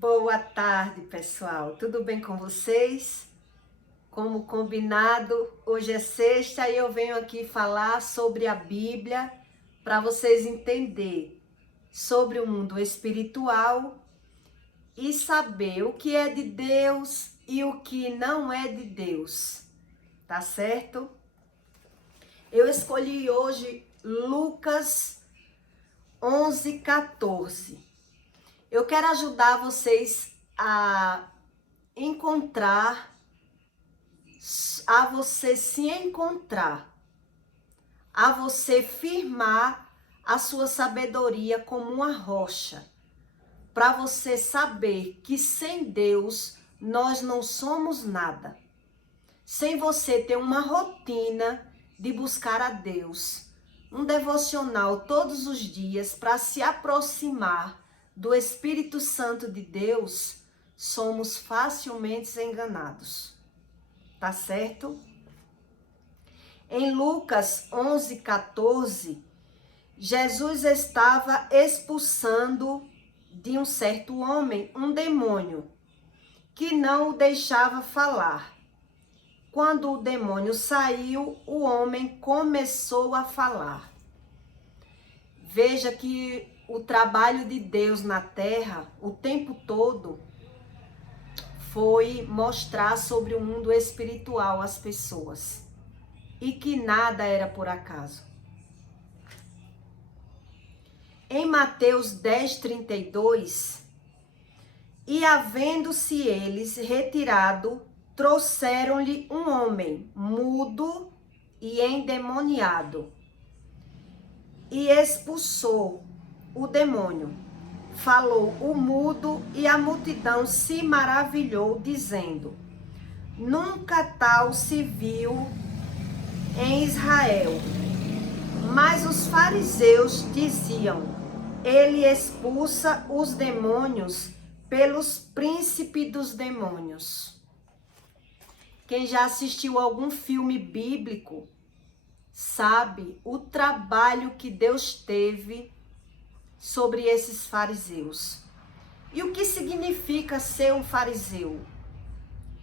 Boa tarde, pessoal. Tudo bem com vocês? Como combinado, hoje é sexta e eu venho aqui falar sobre a Bíblia para vocês entenderem sobre o mundo espiritual e saber o que é de Deus e o que não é de Deus. Tá certo? Eu escolhi hoje Lucas 11:14. Eu quero ajudar vocês a você se encontrar, a você firmar a sua sabedoria como uma rocha, para você saber que sem Deus nós não somos nada. Sem você ter uma rotina de buscar a Deus, um devocional todos os dias para se aproximar do Espírito Santo de Deus, somos facilmente enganados. Tá certo? Em Lucas 11:14, Jesus estava expulsando de um certo homem um demônio que não o deixava falar. Quando o demônio saiu, o homem começou a falar. Veja que o trabalho de Deus na terra, o tempo todo, foi mostrar sobre o mundo espiritual às pessoas. E que nada era por acaso. Em Mateus 10:32, e havendo-se eles retirado, trouxeram-lhe um homem mudo e endemoniado, e expulsou o demônio. Falou o mudo e a multidão se maravilhou, dizendo: nunca tal se viu em Israel. Mas os fariseus diziam: ele expulsa os demônios pelos príncipes dos demônios. Quem já assistiu algum filme bíblico sabe o trabalho que Deus teve sobre esses fariseus. E o que significa ser um fariseu?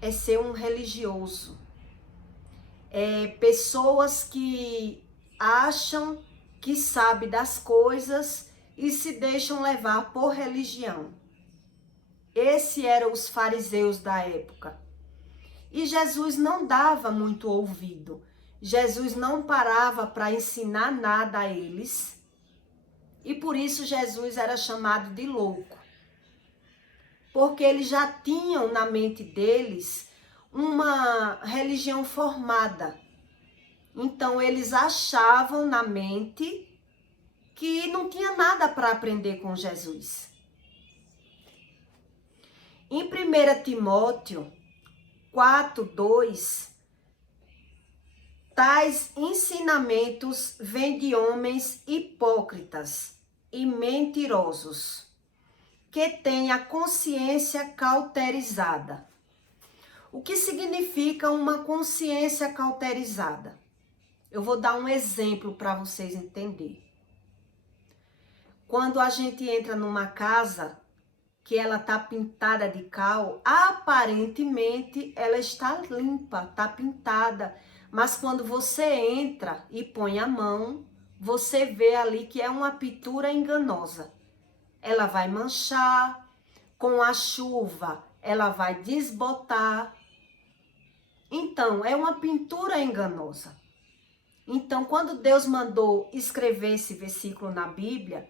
É ser um religioso. É pessoas que acham que sabem das coisas e se deixam levar por religião. Esses eram os fariseus da época. E Jesus não dava muito ouvido. Jesus não parava para ensinar nada a eles. E por isso Jesus era chamado de louco. Porque eles já tinham na mente deles uma religião formada. Então eles achavam na mente que não tinha nada para aprender com Jesus. Em 1 Timóteo 4:2, tais ensinamentos vêm de homens hipócritas e mentirosos, que têm a consciência cauterizada. O que significa uma consciência cauterizada? Eu vou dar um exemplo para vocês entenderem. Quando a gente entra numa casa que ela tá pintada de cal, aparentemente ela está limpa, tá pintada. Mas quando você entra e põe a mão, você vê ali que é uma pintura enganosa. Ela vai manchar, com a chuva ela vai desbotar. Então, é uma pintura enganosa. Então, quando Deus mandou escrever esse versículo na Bíblia,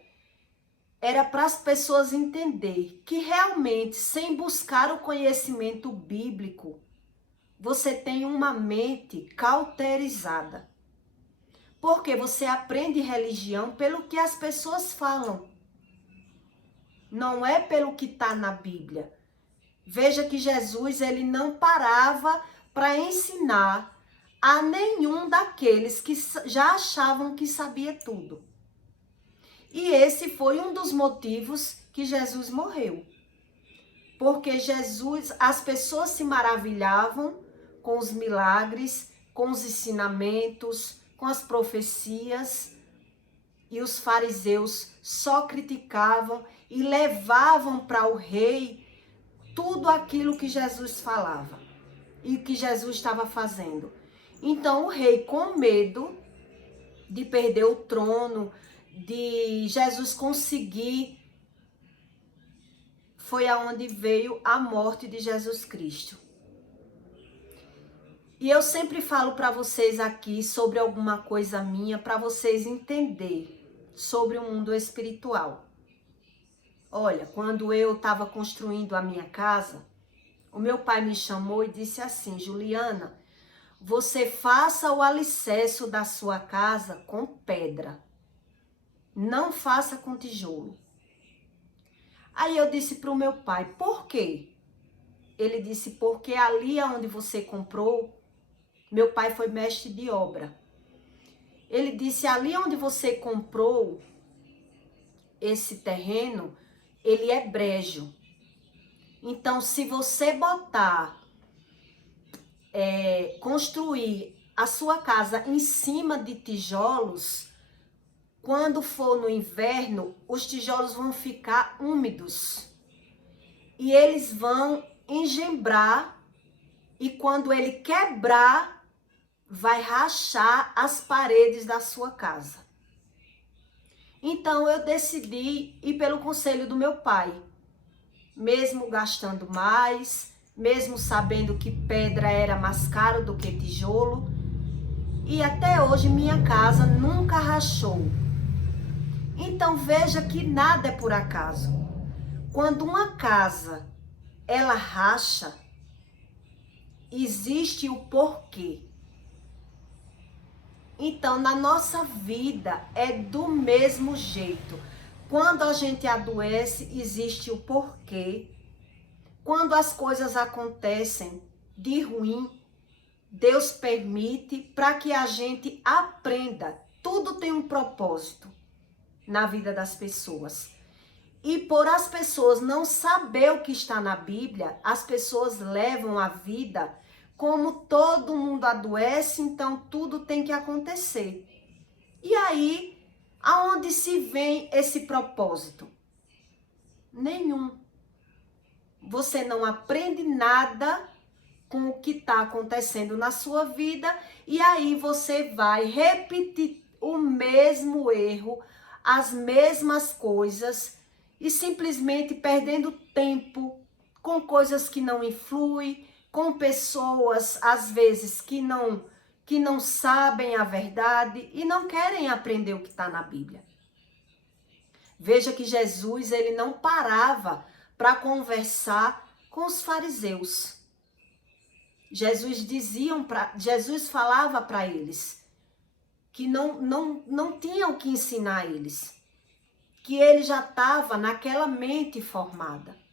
era para as pessoas entenderem que realmente, sem buscar o conhecimento bíblico, você tem uma mente cauterizada. Porque você aprende religião pelo que as pessoas falam. Não é pelo que está na Bíblia. Veja que Jesus, ele não parava para ensinar a nenhum daqueles que já achavam que sabia tudo. E esse foi um dos motivos que Jesus morreu. Porque Jesus, as pessoas se maravilhavam com os milagres, com os ensinamentos, com as profecias, e os fariseus só criticavam e levavam para o rei tudo aquilo que Jesus falava e que Jesus estava fazendo. Então o rei, com medo de perder o trono, de Jesus conseguir, foi aonde veio a morte de Jesus Cristo. E eu sempre falo para vocês aqui sobre alguma coisa minha, para vocês entenderem sobre o mundo espiritual. Olha, quando eu estava construindo a minha casa, o meu pai me chamou e disse assim: Juliana, você faça o alicerce da sua casa com pedra, não faça com tijolo. Aí eu disse para o meu pai: por quê? Ele disse: porque ali onde você comprou, meu pai foi mestre de obra. Ele disse: ali onde você comprou esse terreno, ele é brejo. Então, se você construir a sua casa em cima de tijolos, quando for no inverno, os tijolos vão ficar úmidos. E eles vão engembrar, e quando ele quebrar, vai rachar as paredes da sua casa. Então eu decidi ir pelo conselho do meu pai, mesmo gastando mais, mesmo sabendo que pedra era mais caro do que tijolo, e até hoje minha casa nunca rachou. Então veja que nada é por acaso. Quando uma casa ela racha, existe o porquê. Então, na nossa vida é do mesmo jeito. Quando a gente adoece, existe o porquê. Quando as coisas acontecem de ruim, Deus permite para que a gente aprenda. Tudo tem um propósito na vida das pessoas. E por as pessoas não saber o que está na Bíblia, as pessoas levam a vida como todo mundo adoece, então tudo tem que acontecer. E aí, aonde se vem esse propósito? Nenhum. Você não aprende nada com o que está acontecendo na sua vida, e aí você vai repetir o mesmo erro, as mesmas coisas, e simplesmente perdendo tempo com coisas que não influem, com pessoas, às vezes, que não sabem a verdade e não querem aprender o que está na Bíblia. Veja que Jesus, ele não parava para conversar com os fariseus. Jesus falava para eles que não tinham que ensinar eles, que ele já estava naquela mente formada.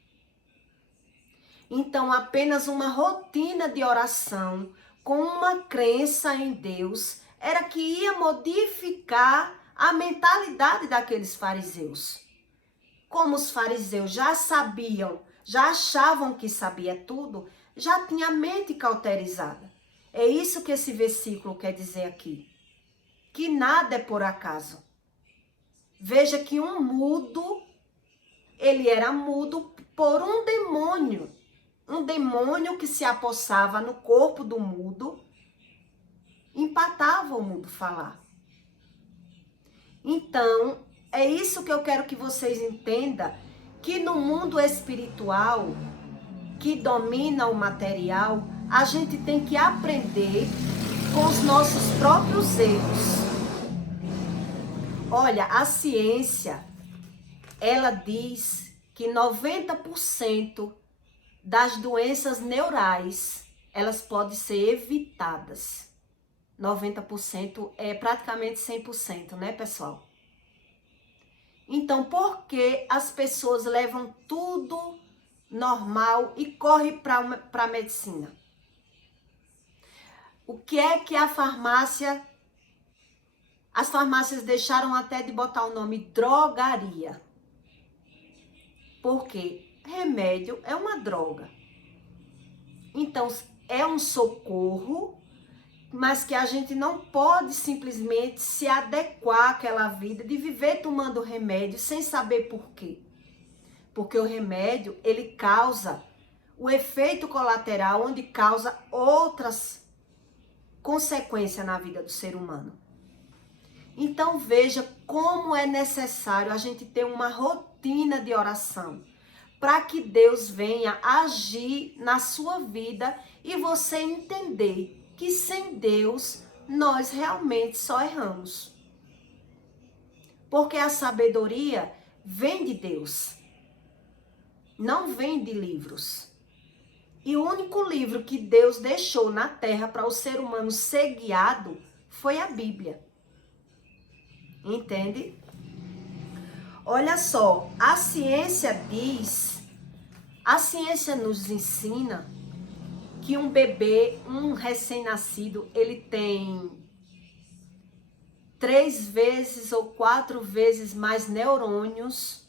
Então, apenas uma rotina de oração com uma crença em Deus era que ia modificar a mentalidade daqueles fariseus. Como os fariseus já sabiam, já achavam que sabia tudo, já tinha a mente cauterizada. É isso que esse versículo quer dizer aqui. Que nada é por acaso. Veja que um mudo, ele era mudo por um demônio. Um demônio que se apossava no corpo do mudo, empatava o mudo falar. Então, é isso que eu quero que vocês entendam, que no mundo espiritual, que domina o material, a gente tem que aprender com os nossos próprios erros. Olha, a ciência, ela diz que 90% das doenças neurais, elas podem ser evitadas. 90% é praticamente 100%, né, pessoal? Então, por que as pessoas levam tudo normal e correm para a medicina? O que é que as farmácias deixaram até de botar o nome drogaria? Porque remédio é uma droga. Então, é um socorro, mas que a gente não pode simplesmente se adequar àquela vida de viver tomando remédio sem saber por quê. Porque o remédio, ele causa o efeito colateral, onde causa outras consequências na vida do ser humano. Então veja como é necessário a gente ter uma rotina de oração para que Deus venha agir na sua vida e você entender que sem Deus nós realmente só erramos. Porque a sabedoria vem de Deus, não vem de livros. E o único livro que Deus deixou na terra para o ser humano ser guiado foi a Bíblia. Entende? Olha só, a ciência nos ensina que um bebê, um recém-nascido, ele tem 3 vezes ou 4 vezes mais neurônios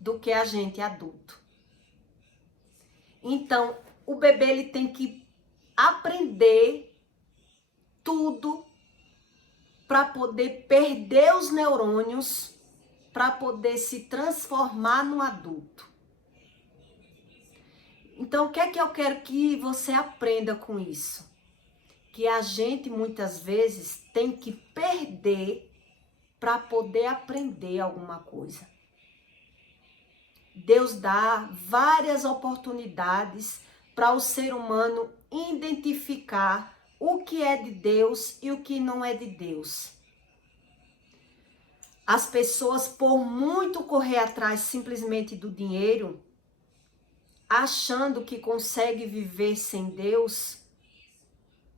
do que a gente adulto. Então, o bebê ele tem que aprender tudo para poder perder os neurônios, para poder se transformar no adulto. Então, o que é que eu quero que você aprenda com isso? Que a gente muitas vezes tem que perder para poder aprender alguma coisa. Deus dá várias oportunidades para o ser humano identificar o que é de Deus e o que não é de Deus. As pessoas, por muito correr atrás simplesmente do dinheiro, achando que consegue viver sem Deus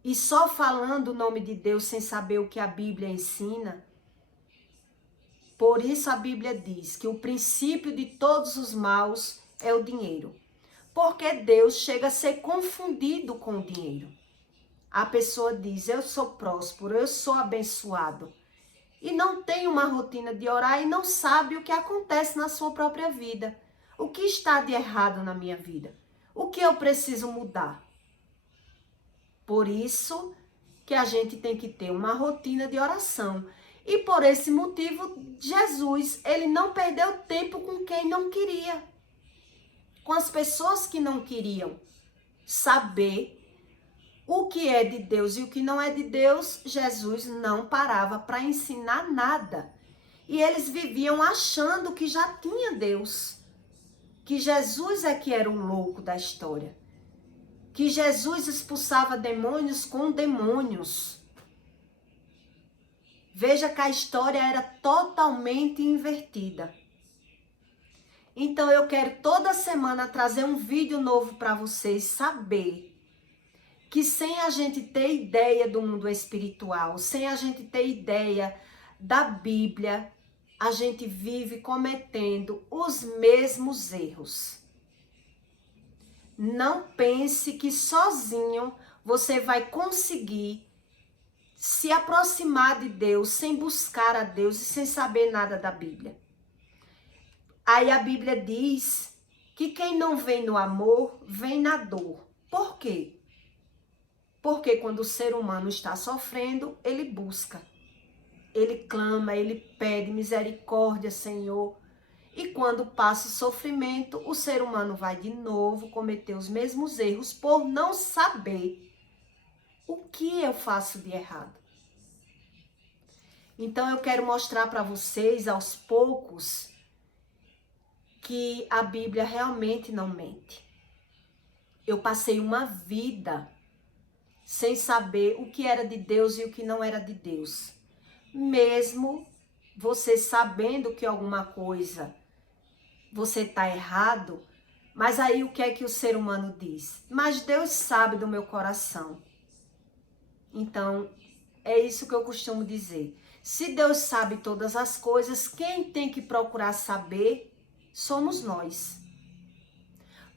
e só falando o nome de Deus sem saber o que a Bíblia ensina. Por isso a Bíblia diz que o princípio de todos os maus é o dinheiro. Porque Deus chega a ser confundido com o dinheiro. A pessoa diz, eu sou próspero, eu sou abençoado. E não tem uma rotina de orar e não sabe o que acontece na sua própria vida. O que está de errado na minha vida? O que eu preciso mudar? Por isso que a gente tem que ter uma rotina de oração. E por esse motivo, Jesus, ele não perdeu tempo com quem não queria. Com as pessoas que não queriam saber o que é de Deus e o que não é de Deus, Jesus não parava para ensinar nada. E eles viviam achando que já tinha Deus. Que Jesus é que era o louco da história. Que Jesus expulsava demônios com demônios. Veja que a história era totalmente invertida. Então eu quero toda semana trazer um vídeo novo para vocês saber que sem a gente ter ideia do mundo espiritual, sem a gente ter ideia da Bíblia, a gente vive cometendo os mesmos erros. Não pense que sozinho você vai conseguir se aproximar de Deus sem buscar a Deus e sem saber nada da Bíblia. Aí a Bíblia diz que quem não vem no amor, vem na dor. Por quê? Porque quando o ser humano está sofrendo, ele busca. Ele clama, ele pede misericórdia, Senhor. E quando passa o sofrimento, o ser humano vai de novo cometer os mesmos erros por não saber o que eu faço de errado. Então eu quero mostrar para vocês aos poucos que a Bíblia realmente não mente. Eu passei uma vida sem saber o que era de Deus e o que não era de Deus. Mesmo você sabendo que alguma coisa você está errado, mas aí o que é que o ser humano diz? Mas Deus sabe do meu coração. Então, é isso que eu costumo dizer. Se Deus sabe todas as coisas, quem tem que procurar saber somos nós.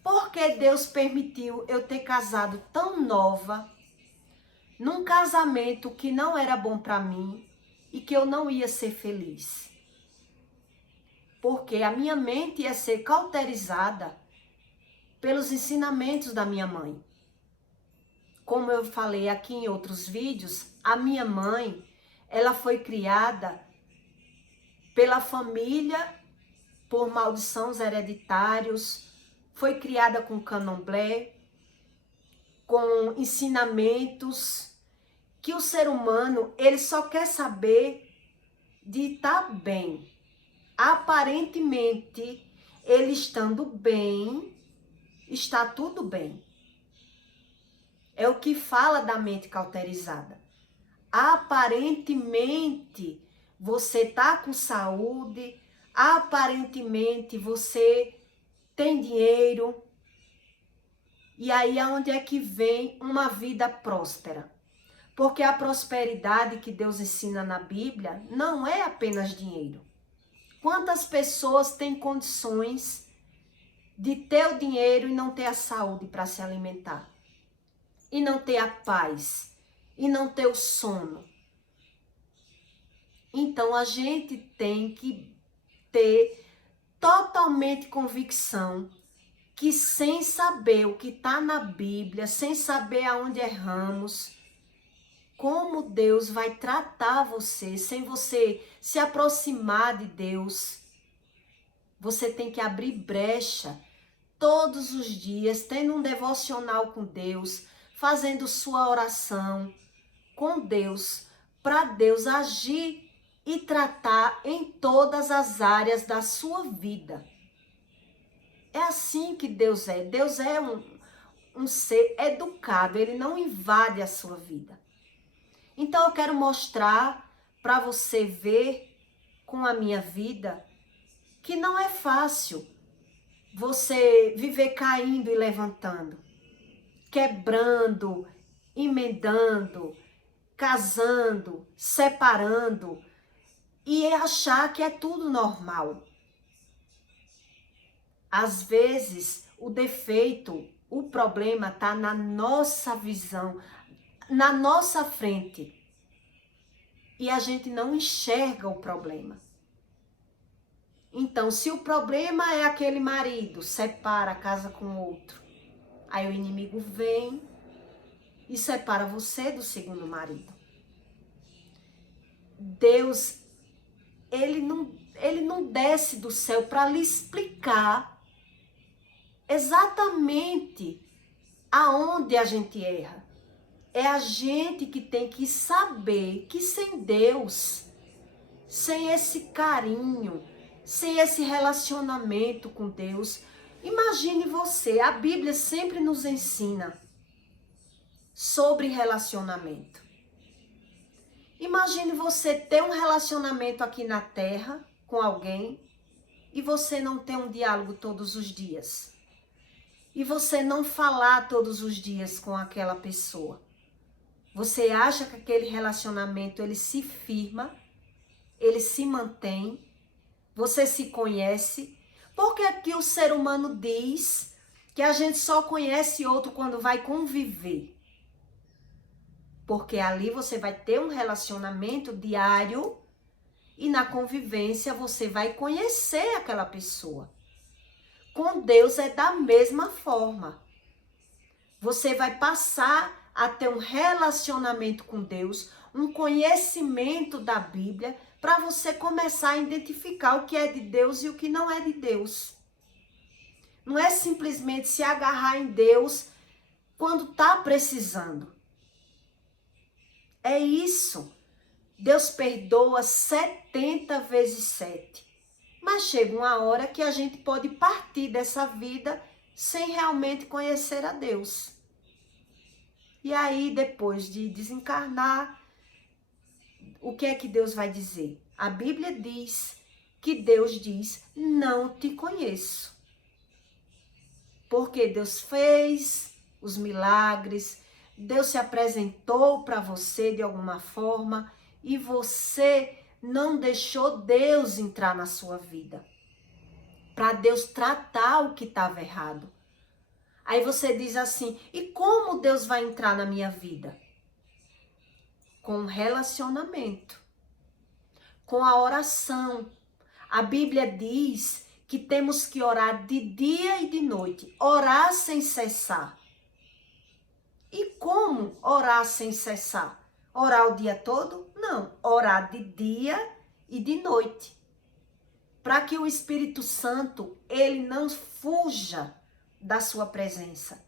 Porque Deus permitiu eu ter casado tão nova, num casamento que não era bom para mim e que eu não ia ser feliz. Porque a minha mente ia ser cauterizada pelos ensinamentos da minha mãe. Como eu falei aqui em outros vídeos, a minha mãe, ela foi criada pela família por maldições hereditárias, foi criada com candomblé, com ensinamentos, que o ser humano, ele só quer saber de estar bem. Aparentemente, ele estando bem, está tudo bem. É o que fala da mente cauterizada. Aparentemente, você está com saúde, aparentemente você tem dinheiro. E aí é onde é que vem uma vida próspera. Porque a prosperidade que Deus ensina na Bíblia não é apenas dinheiro. Quantas pessoas têm condições de ter o dinheiro e não ter a saúde para se alimentar? E não ter a paz? E não ter o sono? Então a gente tem que ter totalmente convicção que sem saber o que está na Bíblia, sem saber aonde erramos, como Deus vai tratar você, sem você se aproximar de Deus, você tem que abrir brecha todos os dias, tendo um devocional com Deus, fazendo sua oração com Deus, para Deus agir e tratar em todas as áreas da sua vida. É assim que Deus é. Deus é um ser educado, ele não invade a sua vida. Então eu quero mostrar para você ver com a minha vida que não é fácil você viver caindo e levantando, quebrando, emendando, casando, separando e achar que é tudo normal. Às vezes, o defeito, o problema está na nossa visão, na nossa frente. E a gente não enxerga o problema. Então, se o problema é aquele marido, separa, casa com outro. Aí o inimigo vem e separa você do segundo marido. Deus, ele não desce do céu para lhe explicar exatamente aonde a gente erra. É a gente que tem que saber que sem Deus, sem esse carinho, sem esse relacionamento com Deus, imagine você, a Bíblia sempre nos ensina sobre relacionamento. Imagine você ter um relacionamento aqui na terra com alguém e você não ter um diálogo todos os dias. E você não falar todos os dias com aquela pessoa. Você acha que aquele relacionamento ele se firma, ele se mantém, você se conhece? Porque aqui o ser humano diz que a gente só conhece outro quando vai conviver. Porque ali você vai ter um relacionamento diário e na convivência você vai conhecer aquela pessoa. Com Deus é da mesma forma. Você vai passar a ter um relacionamento com Deus, um conhecimento da Bíblia, para você começar a identificar o que é de Deus e o que não é de Deus. Não é simplesmente se agarrar em Deus quando está precisando. É isso. Deus perdoa 70 vezes 7. Mas chega uma hora que a gente pode partir dessa vida sem realmente conhecer a Deus. E aí, depois de desencarnar, o que é que Deus vai dizer? A Bíblia diz que Deus diz, não te conheço. Porque Deus fez os milagres, Deus se apresentou para você de alguma forma e você não deixou Deus entrar na sua vida. Para Deus tratar o que estava errado. Aí você diz assim, e como Deus vai entrar na minha vida? Com um relacionamento, com a oração. A Bíblia diz que temos que orar de dia e de noite, orar sem cessar. E como orar sem cessar? Orar o dia todo? Não, orar de dia e de noite. Para que o Espírito Santo, ele não fuja da sua presença,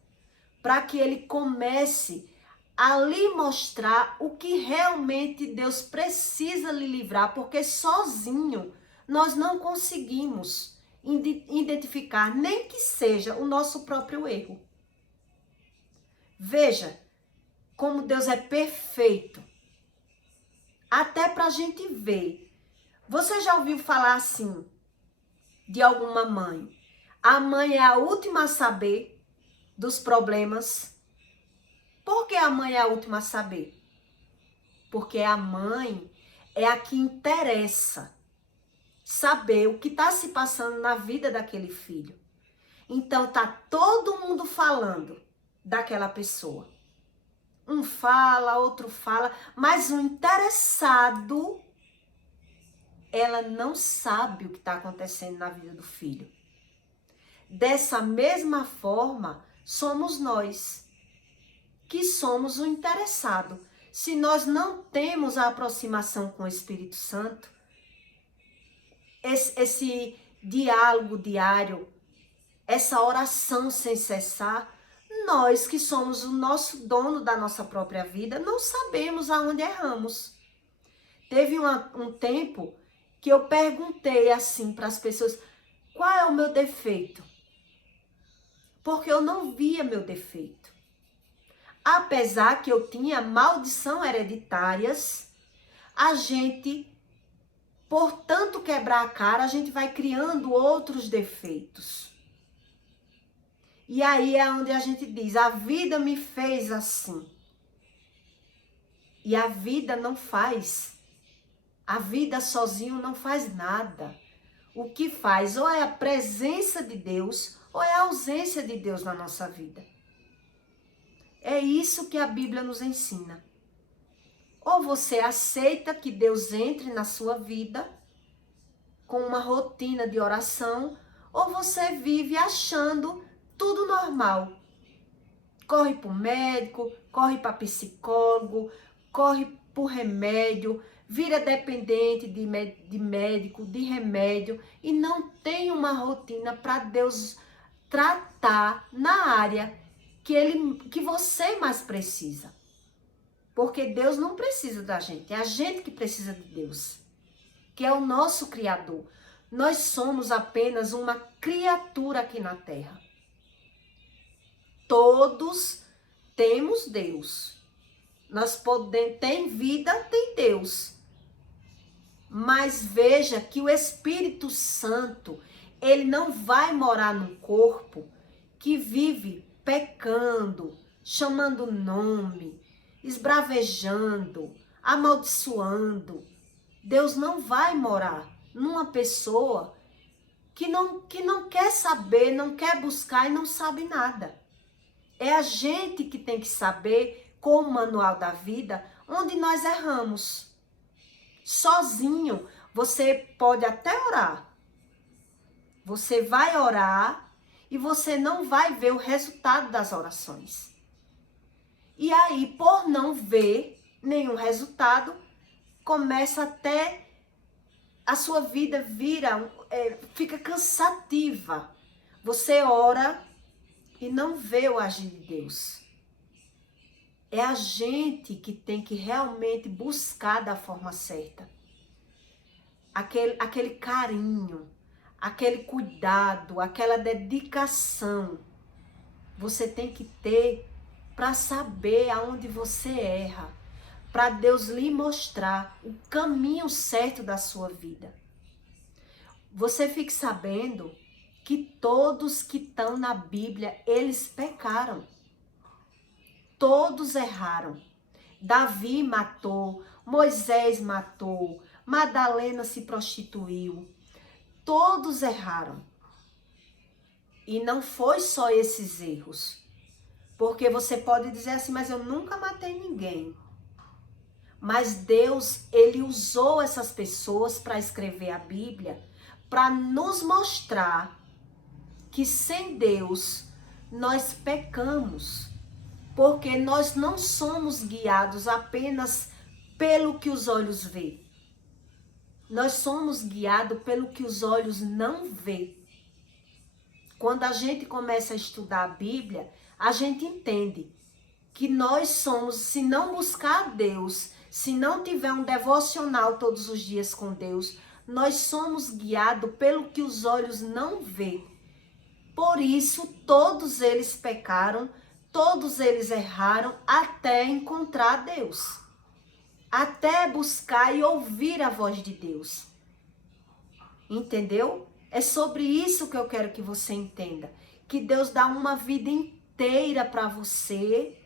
para que ele comece a lhe mostrar o que realmente Deus precisa lhe livrar, porque sozinho nós não conseguimos identificar nem que seja o nosso próprio erro. Veja como Deus é perfeito, até para a gente ver. Você já ouviu falar assim de alguma mãe? A mãe é a última a saber dos problemas. Por que a mãe é a última a saber? Porque a mãe é a que interessa saber o que está se passando na vida daquele filho. Então tá todo mundo falando daquela pessoa. Um fala, outro fala, mas o interessado, ela não sabe o que está acontecendo na vida do filho. Dessa mesma forma, somos nós, que somos o interessado. Se nós não temos a aproximação com o Espírito Santo, esse diálogo diário, essa oração sem cessar, nós que somos o nosso dono da nossa própria vida, não sabemos aonde erramos. Teve um tempo que eu perguntei assim para as pessoas, qual é o meu defeito? Porque eu não via meu defeito. Apesar que eu tinha maldição hereditárias, a gente, por tanto quebrar a cara, a gente vai criando outros defeitos. E aí é onde a gente diz, a vida me fez assim. E a vida não faz. A vida sozinho não faz nada. O que faz ou é a presença de Deus ou é a ausência de Deus na nossa vida. É isso que a Bíblia nos ensina. Ou você aceita que Deus entre na sua vida com uma rotina de oração, ou você vive achando tudo normal. Corre para o médico, corre para psicólogo, corre por remédio, vira dependente de médico, de remédio e não tem uma rotina para Deus tratar na área que você mais precisa. Porque Deus não precisa da gente, é a gente que precisa de Deus, que é o nosso Criador. Nós somos apenas uma criatura aqui na Terra. Todos temos Deus. Nós podemos, tem vida, tem Deus. Mas veja que o Espírito Santo, ele não vai morar num corpo que vive pecando, chamando nome, esbravejando, amaldiçoando. Deus não vai morar numa pessoa que não quer saber, não quer buscar e não sabe nada. É a gente que tem que saber, com o manual da vida, onde nós erramos. Sozinho, você pode até orar. Você vai orar e você não vai ver o resultado das orações. E aí, por não ver nenhum resultado, começa até a sua vida fica cansativa. Você ora e não vê o agir de Deus. É a gente que tem que realmente buscar da forma certa. Aquele carinho, aquele cuidado, aquela dedicação. Você tem que ter para saber aonde você erra. Para Deus lhe mostrar o caminho certo da sua vida. Você fique sabendo que todos que estão na Bíblia, eles pecaram. Todos erraram. Davi matou, Moisés matou, Madalena se prostituiu. Todos erraram. E não foi só esses erros. Porque você pode dizer assim, mas eu nunca matei ninguém. Mas Deus, ele usou essas pessoas para escrever a Bíblia, para nos mostrar que sem Deus nós pecamos. Porque nós não somos guiados apenas pelo que os olhos veem. Nós somos guiados pelo que os olhos não veem. quando a gente começa a estudar a Bíblia, a gente entende que nós somos, se não buscar a Deus, se não tiver um devocional todos os dias com Deus, nós somos guiados pelo que os olhos não vê. Por isso, todos eles pecaram, todos eles erraram até encontrar Deus. Até buscar e ouvir a voz de Deus. Entendeu? É sobre isso que eu quero que você entenda. Que Deus dá uma vida inteira para você.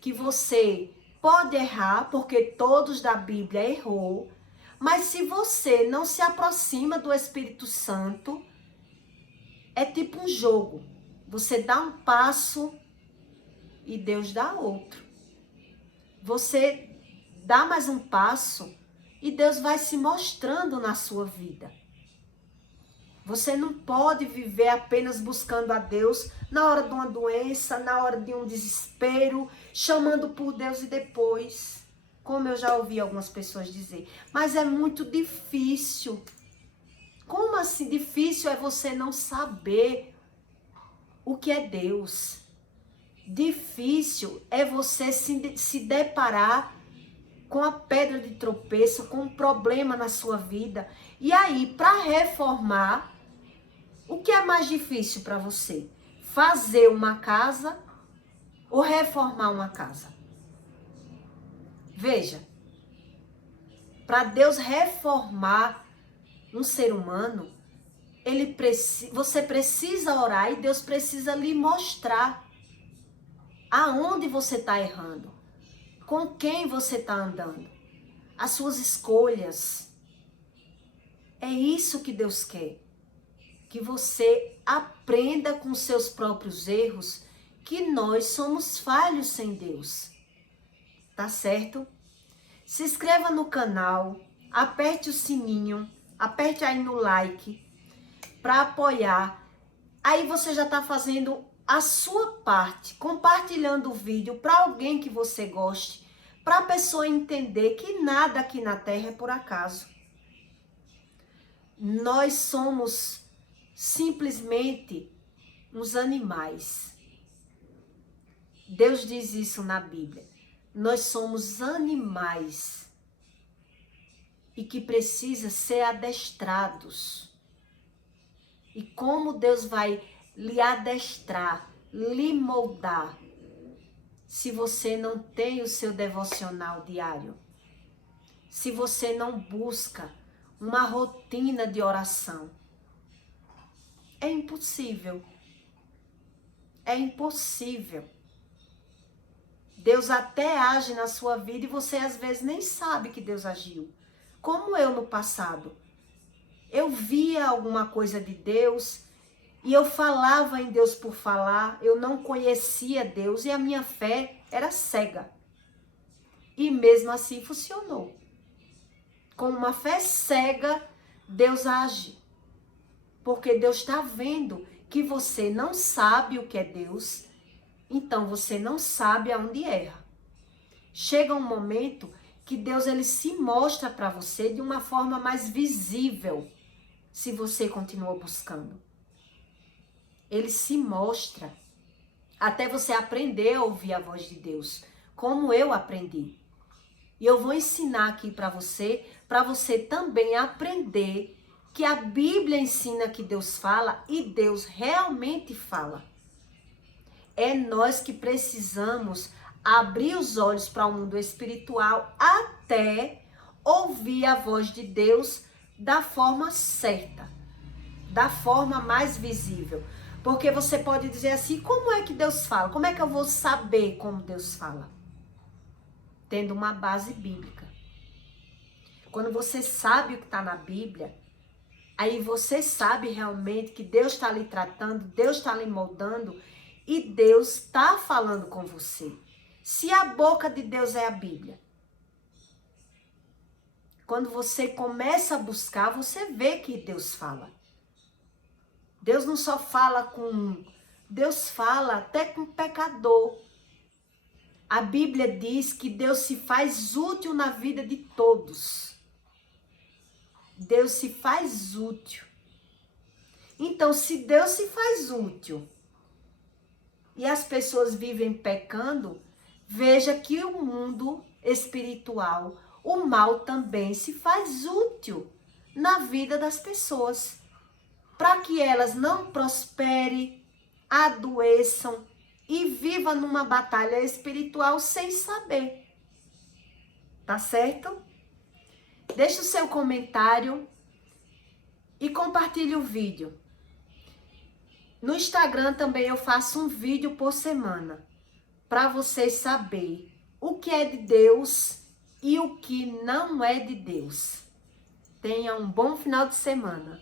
Que você pode errar, porque todos da Bíblia errou. Mas se você não se aproxima do Espírito Santo, é tipo um jogo. Você dá um passo e Deus dá outro. Você dá mais um passo e Deus vai se mostrando na sua vida. Você não pode viver apenas buscando a Deus na hora de uma doença, na hora de um desespero, chamando por Deus e depois, como eu já ouvi algumas pessoas dizer. Mas é muito difícil. Como assim difícil é você não saber o que é Deus? Difícil é você se deparar com a pedra de tropeço, com um problema na sua vida. E aí, para reformar, o que é mais difícil para você? Fazer uma casa ou reformar uma casa? Veja, para Deus reformar um ser humano, você precisa orar e Deus precisa lhe mostrar aonde você está errando, com quem você está andando, as suas escolhas. É isso que Deus quer, que você aprenda com seus próprios erros que nós somos falhos sem Deus. Tá certo? Se inscreva no canal, aperte o sininho, aperte aí no like para apoiar. Aí você já está fazendo a sua parte, compartilhando o vídeo para alguém que você goste, para a pessoa entender que nada aqui na Terra é por acaso. Nós somos simplesmente uns animais. Deus diz isso na Bíblia. Nós somos animais e que precisa ser adestrados. E como Deus vai lhe adestrar, lhe moldar, se você não tem o seu devocional diário? Se você não busca uma rotina de oração? É impossível. É impossível. Deus até age na sua vida e você às vezes nem sabe que Deus agiu. Como eu no passado. Eu via alguma coisa de Deus e eu falava em Deus por falar. Eu não conhecia Deus e a minha fé era cega. E mesmo assim funcionou. Com uma fé cega, Deus age. Porque Deus está vendo que você não sabe o que é Deus, então você não sabe aonde erra. Chega um momento que Deus ele se mostra para você de uma forma mais visível, se você continua buscando. Ele se mostra até você aprender a ouvir a voz de Deus, como eu aprendi. E eu vou ensinar aqui para você também aprender que a Bíblia ensina que Deus fala e Deus realmente fala. É nós que precisamos abrir os olhos para o mundo espiritual até ouvir a voz de Deus da forma certa, da forma mais visível. Porque você pode dizer assim, como é que Deus fala? Como é que eu vou saber como Deus fala? Tendo uma base bíblica. Quando você sabe o que está na Bíblia, aí você sabe realmente que Deus está lhe tratando, Deus está lhe moldando e Deus está falando com você. Se a boca de Deus é a Bíblia, quando você começa a buscar, você vê que Deus fala. Deus não só fala com um, Deus fala até com o pecador. A Bíblia diz que Deus se faz útil na vida de todos. Deus se faz útil. Então, se Deus se faz útil e as pessoas vivem pecando, veja que o mundo espiritual, o mal também se faz útil na vida das pessoas, para que elas não prosperem, adoeçam e vivam numa batalha espiritual sem saber. Tá certo? Deixe o seu comentário e compartilhe o vídeo. No Instagram também eu faço um vídeo por semana, para vocês saberem o que é de Deus e o que não é de Deus. Tenha um bom final de semana.